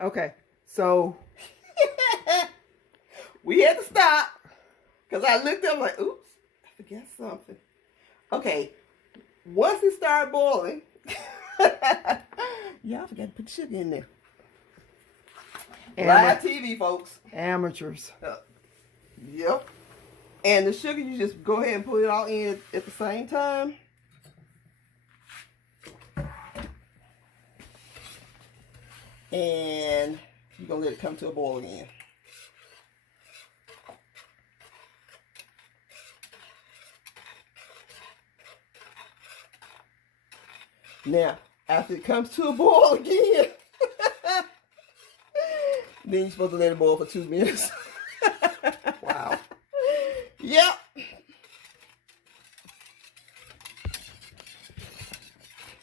Okay, so we had to stop because I looked up like, oops, I forgot something. Okay, once it started boiling, yeah, I forgot to put the sugar in there. Live TV, folks. Amateurs. Yep. And the sugar, you just go ahead and put it all in at the same time. And you're going to let it come to a boil again. Now, after it comes to a boil again, then you're supposed to let it boil for 2 minutes. Wow. Yep.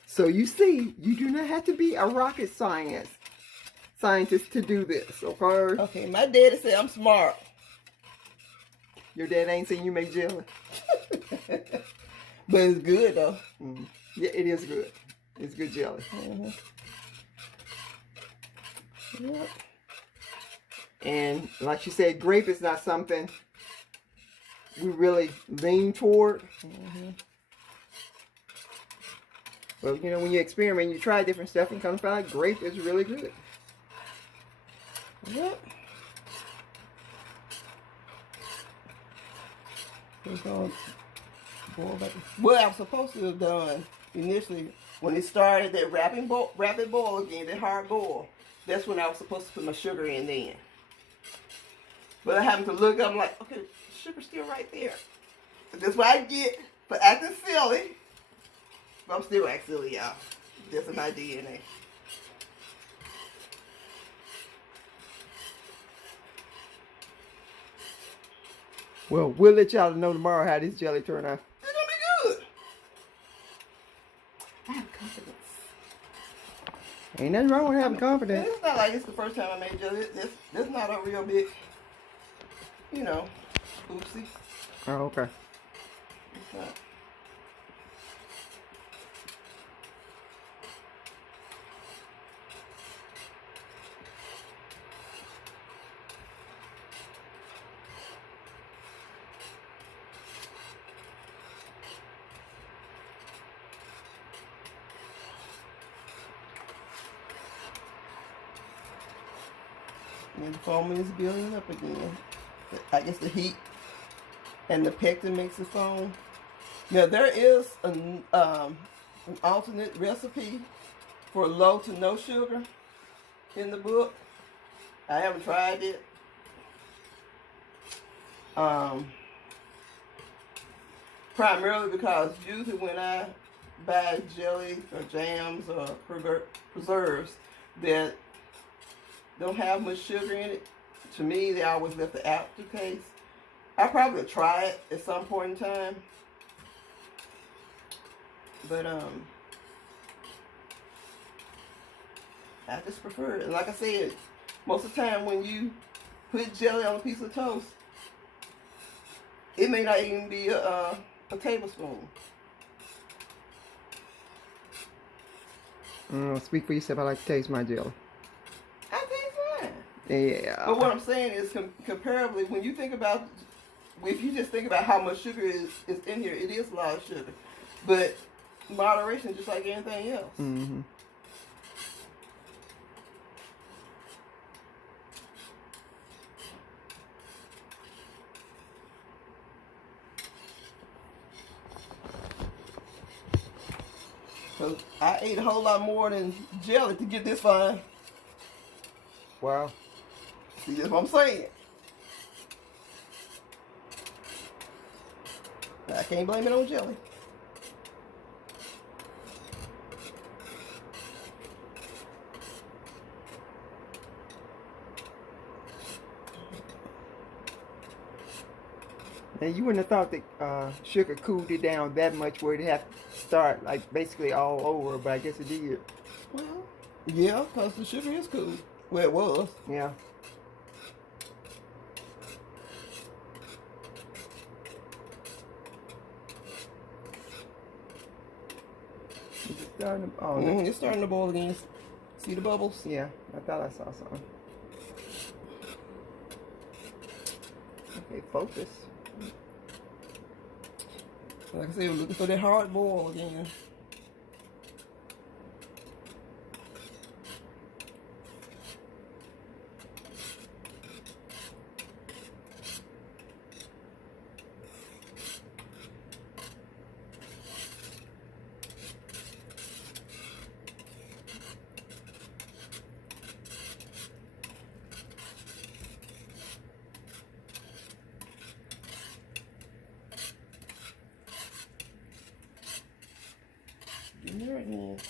So you see, you do not have to be a rocket scientist to do this, okay? Okay, my daddy said I'm smart. Your dad ain't seen you make jelly. But it's good, though. Mm. Yeah, it is good. It's good jelly. Mm-hmm. Yep. And like you said, grape is not something we really lean toward. Mm-hmm. But, you know, when you experiment, you try different stuff and kind of find out grape is really good. Yep. What I'm supposed to have done initially, when it started that rapid boil again, that hard boil, that's when I was supposed to put my sugar in then. But I happened to look up, I'm like, okay, sugar's still right there. That's what I get for acting silly. But I'm still acting silly, y'all. That's in my DNA. Well, we'll let y'all know tomorrow how this jelly turned out. It's gonna be good. I have confidence. Ain't nothing wrong with having confidence. It's not like it's the first time I made jelly. This not a real big, you know, oopsie. Oh, okay. It's not. And the foam is building up again. I guess the heat and the pectin makes the foam. Now there is an alternate recipe for low to no sugar in the book. I haven't tried it. Primarily because usually when I buy jelly or jams or preserves that don't have much sugar in it, to me they always left the aftertaste. I'll probably try it at some point in time. But I just prefer it. And like I said, most of the time when you put jelly on a piece of toast, it may not even be a tablespoon. Speak for yourself. I like to taste my jelly. I think fine. Yeah. But what I'm saying is, comparably, when you think about, if you just think about how much sugar is in here, it is a lot of sugar. But moderation, just like anything else. Mm-hmm. So I ate a whole lot more than jelly to get this fine. Wow. See, that's what I'm saying. I can't blame it on jelly. Now you wouldn't have thought that sugar cooled it down that much where it'd have to start like basically all over, but I guess it did. Well, yeah, because the sugar is cool. Well, it was. Yeah. It's starting to boil again. See the bubbles? Yeah, I thought I saw something. Okay, focus. Like I said, we're looking for that hard boil again. There it is.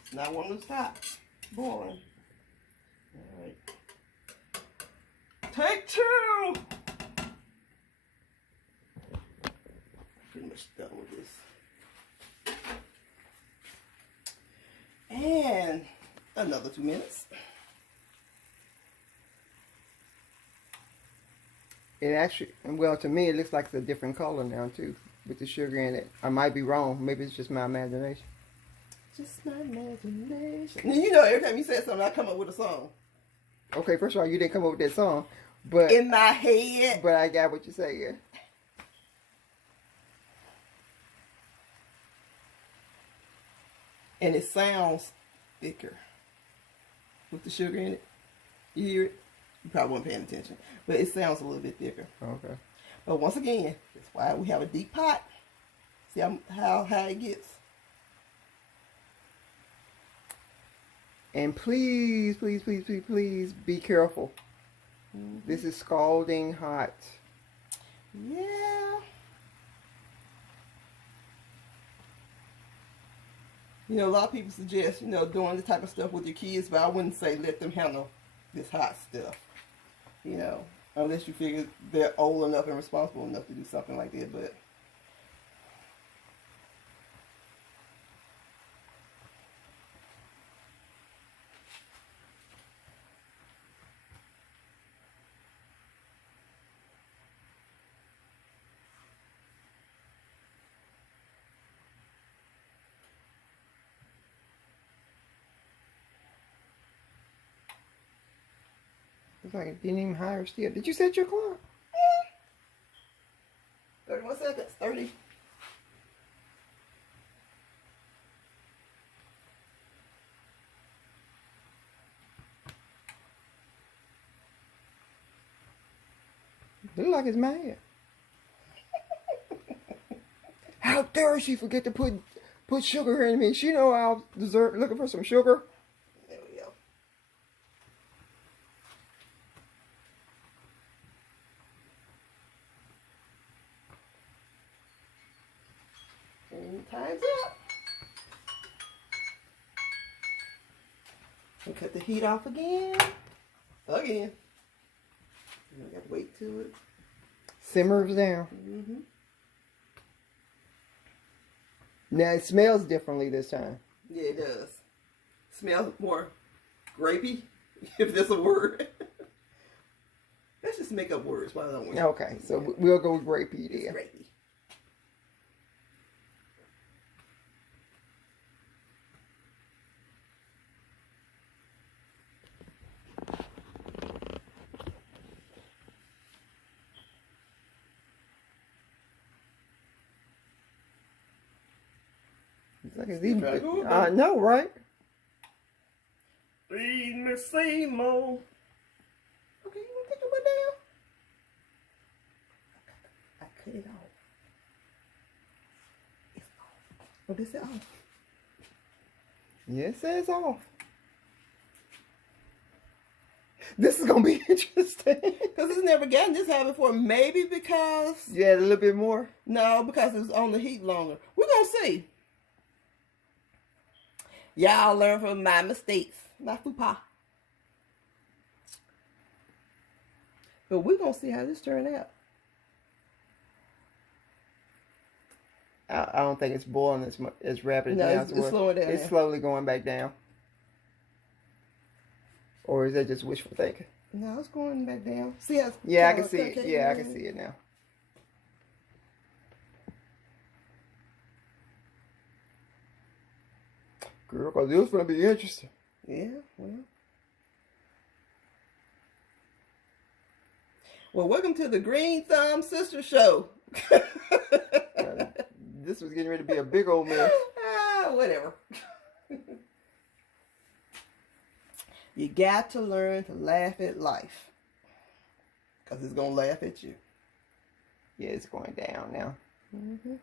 It's not one to stop boiling. All right. Take two. Pretty much done with this. And another 2 minutes. It actually, well, to me, it looks like it's a different color now, too, with the sugar in it. I might be wrong. Maybe it's just my imagination. Just my imagination. And you know, every time you say something, I come up with a song. Okay, first of all, you didn't come up with that song, but in my head. But I got what you're saying. And it sounds thicker with the sugar in it. You hear it? You probably weren't paying attention, but it sounds a little bit thicker. Okay. But once again, that's why we have a deep pot. See how high it gets. And please, please, please, please, please be careful. This is scalding hot. Yeah. You know, a lot of people suggest, you know, doing this type of stuff with your kids, but I wouldn't say let them handle this hot stuff. You know, unless you figure they're old enough and responsible enough to do something like that, but It's like it didn't even higher still. Did you set your clock? 31 seconds, 30. Look like it's mad. How dare she forget to put sugar in me? She know I was looking for some sugar. There we go. And time's up. And cut the heat off again. Again. And I got to wait till it Simmers down. Mm-hmm. Now it smells differently this time. Yeah, it does. Smells more grapey, if that's a word. Let's just make up words. Why don't we? Okay, so we'll go with grapey It's there. grapey. It's like it's even. Try to go with I know, right? Feed me some more. Okay, you want to take your butt down? I cut it off. It's off. Oh, this is off. Yeah, it says off. This is gonna be interesting. Because it's never gotten this high before. Maybe because... Yeah, a little bit more. No, because it was on the heat longer. We're going to see. Y'all learn from my mistakes. Not fupa. But we're going to see how this turned out. I don't think it's boiling as rapid No, now. it's slowing down It's now. slowly going back down. Or is that just wishful thinking? No, it's going back down. See how it's Yeah, I can see kinda it. Yeah, I cake can see it now. Girl, because it was going to be interesting. Yeah, well. Well, welcome to the Green Thumb Sister Show. This was getting ready to be a big old mess. Whatever. You got to learn to laugh at life. Because it's going to laugh at you. Yeah, it's going down now. Mm-hmm.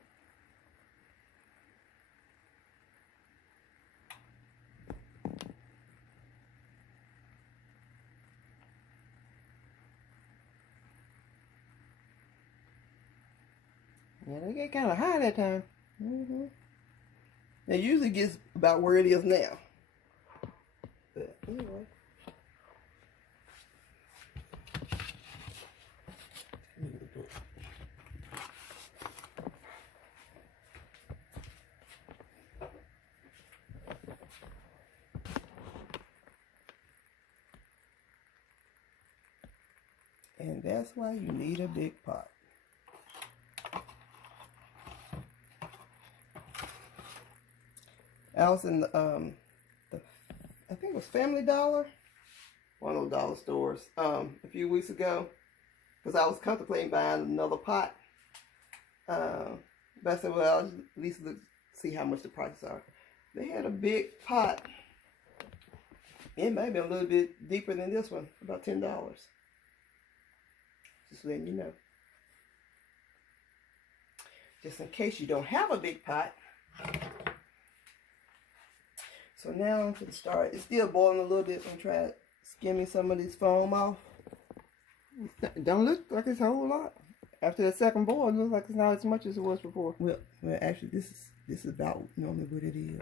Yeah, they get kind of high that time. Mm-hmm. It usually gets about where it is now. But anyway. And that's why you need a big pot. I was in I think it was Family Dollar, one of those dollar stores, a few weeks ago, because I was contemplating buying another pot. But I said, well, I'll at least see how much the prices are. They had a big pot. It might be a little bit deeper than this one, about $10. Just letting you know. Just in case you don't have a big pot. So now to the start. It's still boiling a little bit. I'm trying to skimming some of this foam off. Don't look like it's a whole lot. After the second boil, it looks like it's not as much as it was before. Well, actually, this is about normally what it is.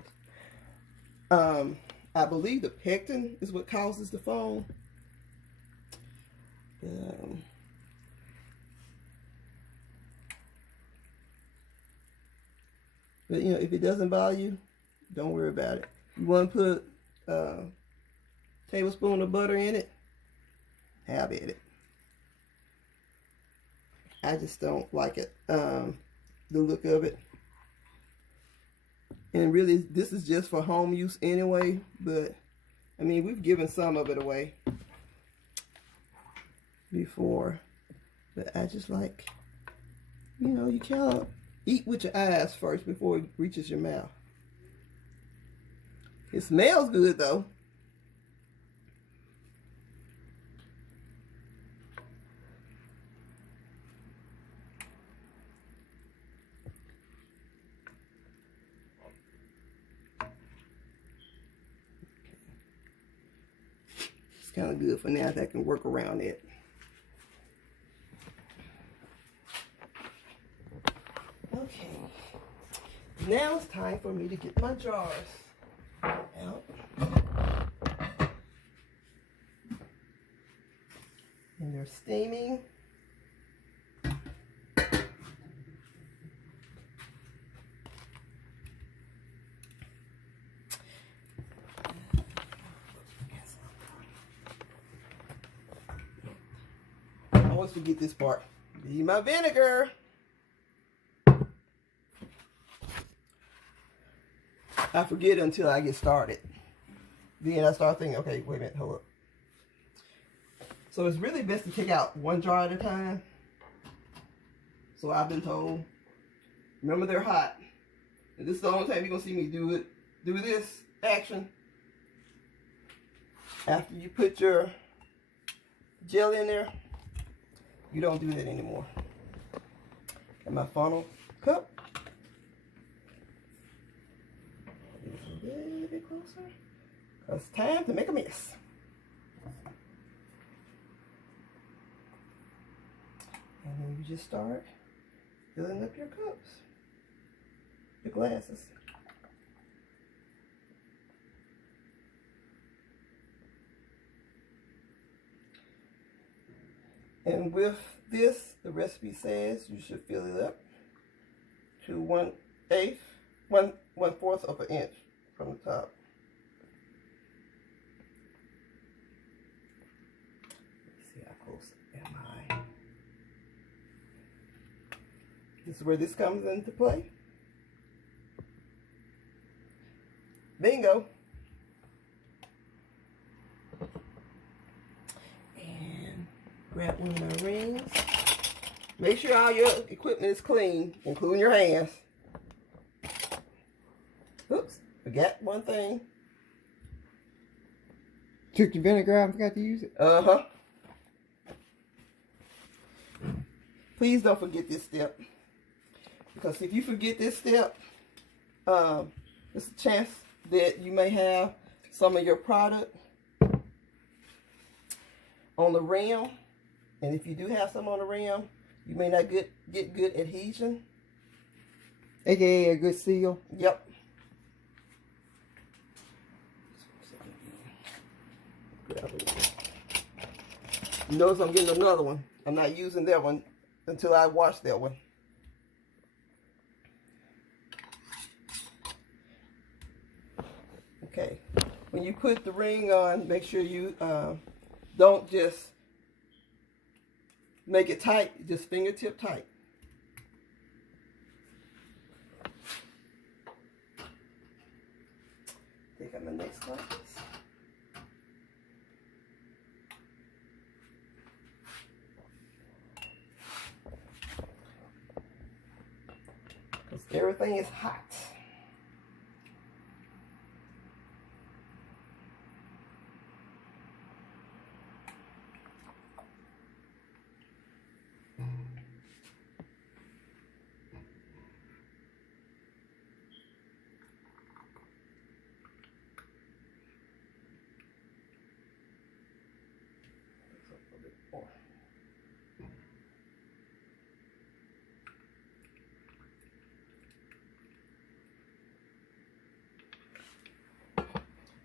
I believe the pectin is what causes the foam. But you know, if it doesn't bother you, don't worry about it. You want to put a tablespoon of butter in it, have at it. I just don't like it, the look of it. And really, this is just for home use anyway, but I mean, we've given some of it away before, but I just like, you know, you can't eat with your eyes first before it reaches your mouth. It smells good though. It's kind of good for now that I can work around it. Okay. Now it's time for me to get my jars out. And they're steaming. I always forget this part. Need my vinegar. I forget it until I get started. Then I start thinking, okay, wait a minute, hold up. So it's really best to take out one jar at a time. So I've been told. Remember, they're hot. And this is the only time you're going to see me do this action. After you put your jelly in there, you don't do that anymore. Got my funnel cup. A little bit closer. It's time to make a mess. And then you just start filling up your cups, your glasses. And with this, the recipe says you should fill it up to 1/4 of an inch from the top. Let's see how close am I. This is where this comes into play. Bingo. Grab one of my rings. Make sure all your equipment is clean, including your hands. Oops, forgot one thing. Took your vinegar out and forgot to use it. Uh-huh. Please don't forget this step. Because if you forget this step, there's a chance that you may have some of your product on the rim. And if you do have some on the rim, you may not get good adhesion. AKA a good seal. Yep. Notice I'm getting another one. I'm not using that one until I wash that one. Okay. When you put the ring on, make sure you don't just make it tight, just fingertip tight. Take out my next class. Because everything is hot.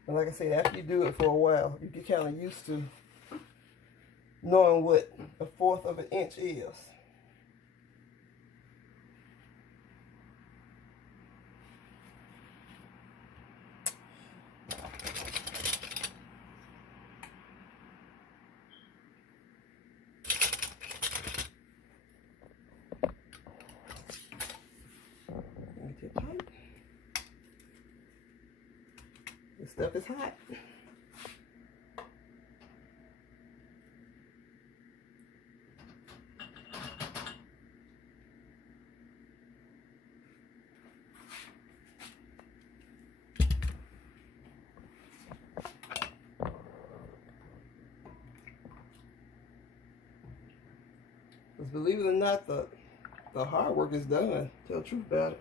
And like I said, after you do it for a while, you get kind of used to knowing what 1/4 of an inch is. Get it tight. This stuff is hot. Because believe it or not, the hard work is done. Tell the truth about it.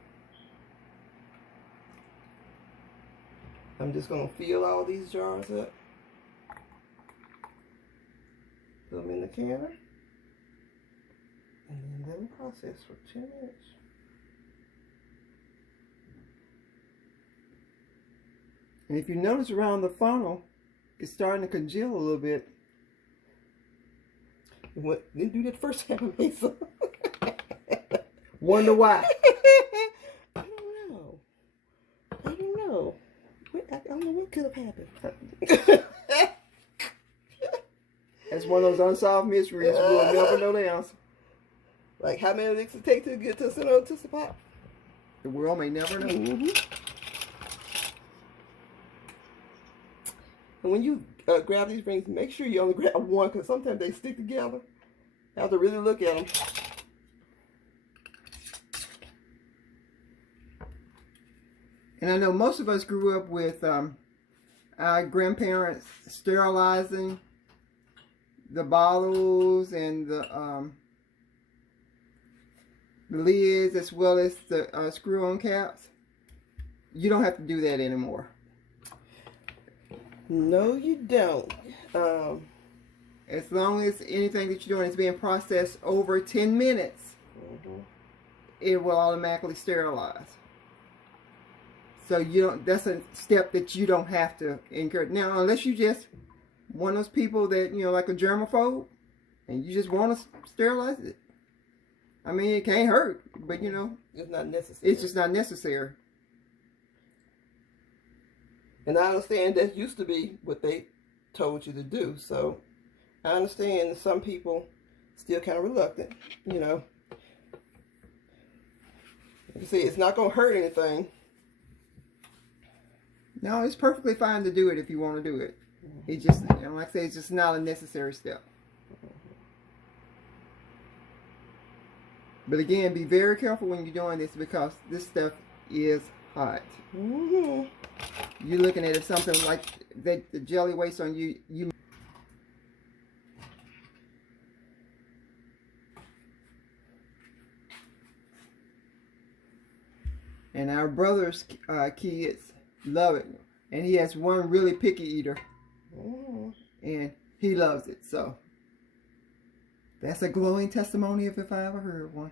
I'm just going to fill all these jars up. Put them in the canner. And then let them process for 10 minutes. And if you notice around the funnel, it's starting to congeal a little bit. What? Didn't do that the first time I made some. Wonder why? I don't know. I don't know what could have happened. That's one of those unsolved mysteries. We'll never know the answer. Like how many licks it take to get to center to the pot? The world may never know. Mm-hmm. And when you grab these rings, make sure you only grab one, because sometimes they stick together. You have to really look at them. And I know most of us grew up with our grandparents sterilizing the bottles and the lids, as well as the screw-on caps. You don't have to do that anymore. No, you don't. As long as anything that you're doing is being processed over 10 minutes, it will automatically sterilize. So you don't. That's a step that you don't have to incur. Now, unless you just one of those people that, you know, like a germaphobe, and you just want to sterilize it. I mean, it can't hurt, but you know, it's not necessary. It's just not necessary. And I understand that used to be what they told you to do. So I understand some people still kind of reluctant, you know. Like I say, it's not going to hurt anything. No, it's perfectly fine to do it if you want to do it. It just, you know, like I say, it's just not a necessary step. But again, be very careful when you're doing this because this stuff is hot. Mm-hmm. You're looking at it, something like that the jelly wastes on you. And our brother's kids love it. And he has one really picky eater. Mm-hmm. And he loves it. So that's a glowing testimony if I ever heard one.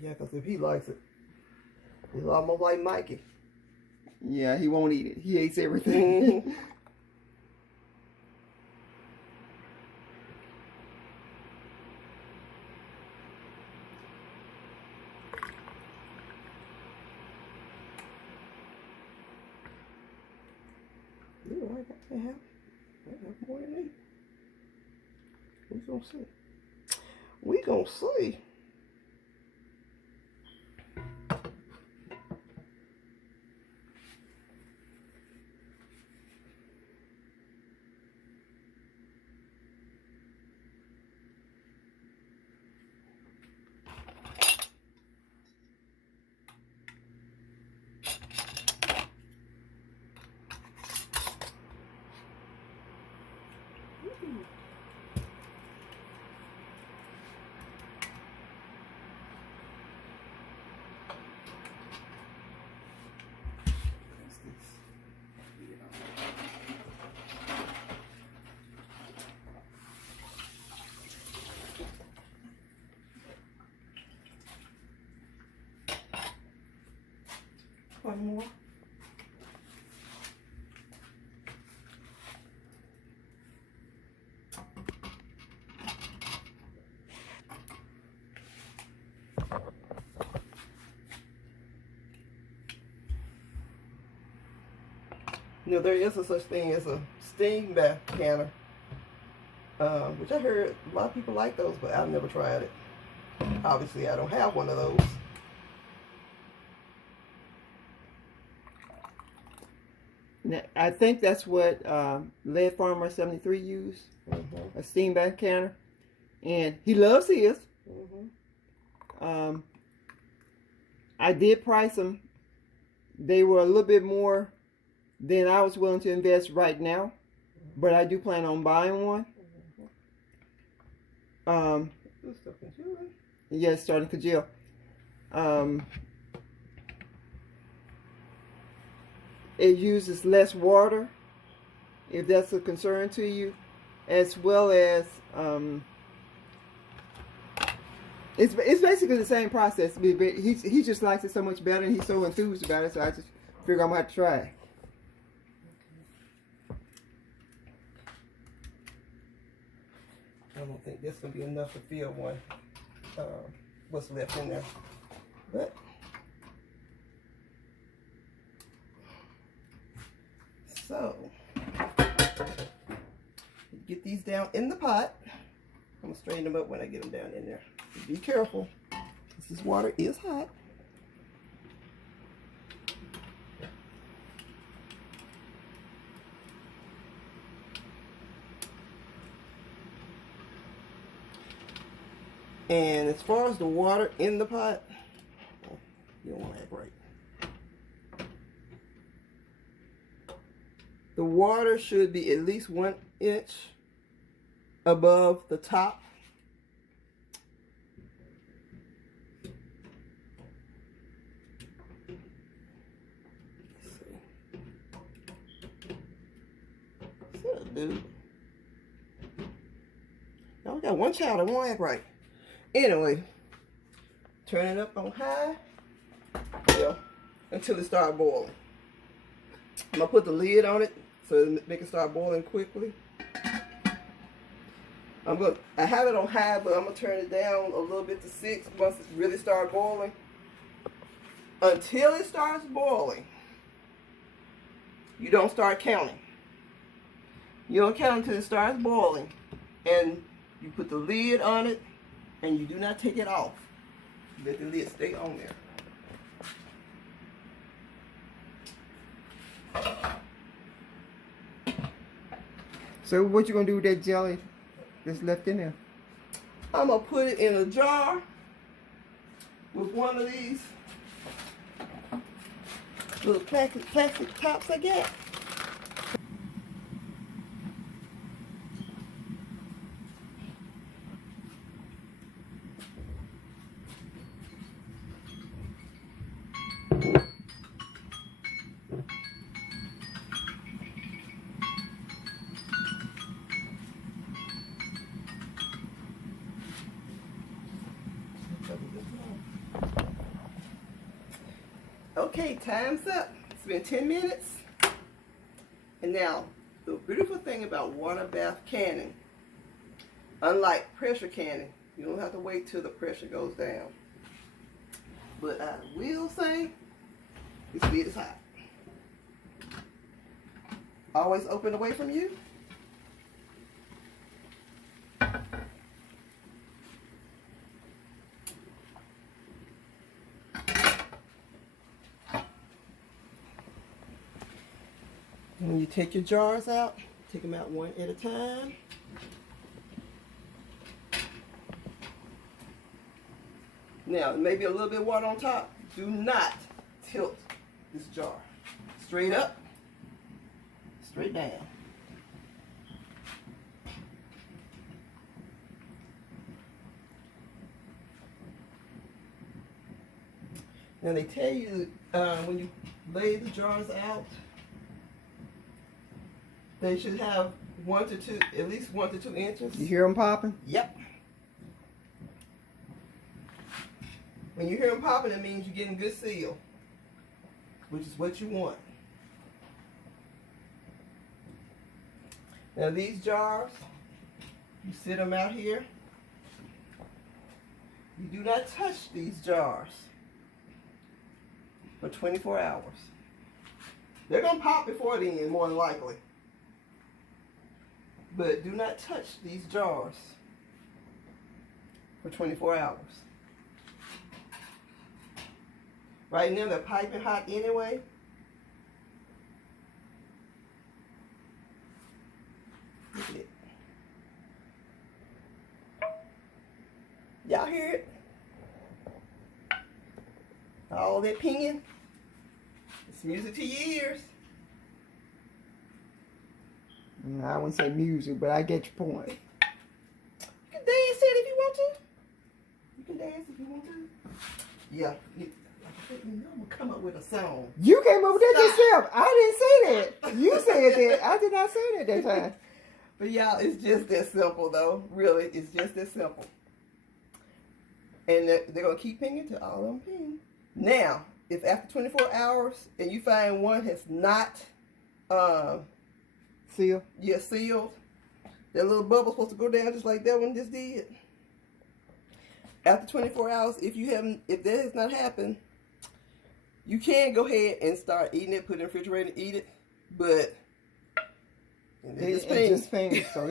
Yeah, because if he likes it, he's almost like Mikey. Yeah, he won't eat it. He hates everything. Mm-hmm. I have more than me. We gonna see. We gonna see. One more. You know, there is a such thing as a steam bath canner, which I heard a lot of people like those, but I've never tried it. Obviously, I don't have one of those. Now, I think that's what Lead Farmer 73 used, a steam bath canner, and he loves his. I did price them. They were a little bit more than I was willing to invest right now, but I do plan on buying one. Yeah, it's starting to congeal. It uses less water, if that's a concern to you, as well as it's basically the same process. But he just likes it so much better, and he's so enthused about it. So I just figure I'm gonna have to try it. I don't think this gonna be enough to fill one. What's left in there, but so get these down in the pot. I'm gonna straighten them up when I get them down in there. Be careful, this water is hot. And as far as the water in the pot, you don't want to act right. The water should be at least 1 inch above the top. Let's see. What's up, dude? Now we got one child that won't act right. Anyway, turn it up on high, well, until it starts boiling. I'm gonna put the lid on it so make it start boiling quickly. I have it on high, but I'm gonna turn it down a little bit to 6 once it really starts boiling. Until it starts boiling, you don't start counting. You don't count until it starts boiling, and you put the lid on it. And you do not take it off. Let the lid stay on there. So what you gonna do with that jelly that's left in there? I'm gonna put it in a jar with one of these little plastic tops I got. Okay, time's up. It's been 10 minutes. And now, the beautiful thing about water bath canning, unlike pressure canning, you don't have to wait till the pressure goes down. But I will say, this bit is hot. Always open away from you. When you take your jars out, take them out one at a time. Now, maybe a little bit of water on top. Do not tilt this jar. Straight up, straight down. Now they tell you when you lay the jars out, they should have at least 1 to 2 inches. You hear them popping? Yep. When you hear them popping, it means you're getting good seal, which is what you want. Now these jars, you sit them out here. You do not touch these jars for 24 hours. They're going to pop before then, more than likely. But do not touch these jars for 24 hours. Right now they're piping hot anyway. Look at it. Y'all hear it? All that pinging. It's music to your ears. I wouldn't say music, but I get your point. You can dance it if you want to. You can dance if you want to. Yeah. I'm gonna come up with a song. You came up with that yourself. I didn't say that. You said that. I did not say that time. But y'all, it's just that simple though. Really, it's just that simple. And they're gonna keep pinging till all of them ping. Now, if after 24 hours and you find one has not Seal? Yeah, sealed. That little bubble's supposed to go down just like that one just did. After 24 hours, if that has not happened, you can go ahead and start eating it, put it in the refrigerator and eat it. But It just pinged, so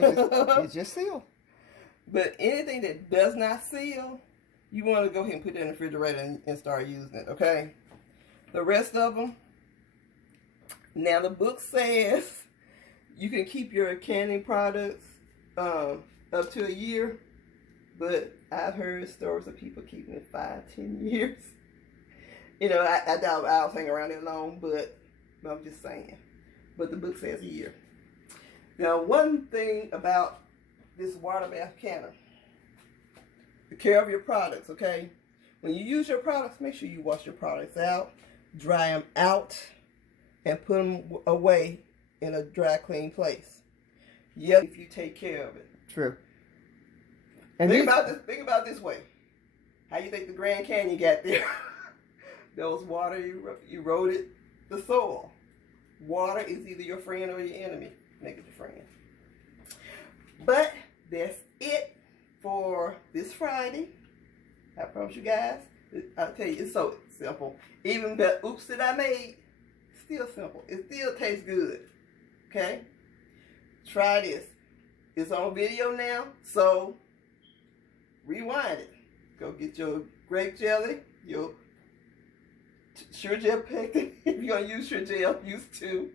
it's just sealed. But anything that does not seal, you want to go ahead and put it in the refrigerator and start using it, okay? The rest of them, now the book says you can keep your canning products up to a year, but I've heard stories of people keeping it 5-10 years. You know, I doubt I'll hang around that long, but I'm just saying. But the book says a year. Now, one thing about this water bath canner, the care of your products, okay? When you use your products, make sure you wash your products out, dry them out, and put them away in a dry, clean place. Yep, if you take care of it. True. And think about this way. How you think the Grand Canyon got there? Those water eroded the soil. Water is either your friend or your enemy. Make it your friend. But that's it for this Friday. I promise you guys. I'll tell you, it's so simple. Even the oops that I made, still simple. It still tastes good. Okay? Try this. It's on video now, so rewind it. Go get your grape jelly, your Sure Gel pectin. If you're gonna use Sure Gel, use 2.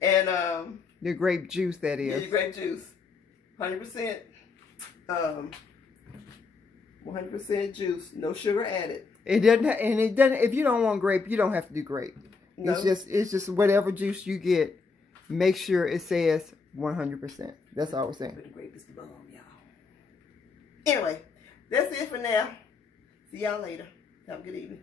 And your grape juice, that is. Yeah, your grape juice. 100% 100% juice, no sugar added. It doesn't, and it doesn't. If you don't want grape, you don't have to do grape. No. It's just whatever juice you get. Make sure it says 100%. That's all we're saying. But the grape is the bomb, y'all. Anyway, that's it for now. See y'all later. Have a good evening.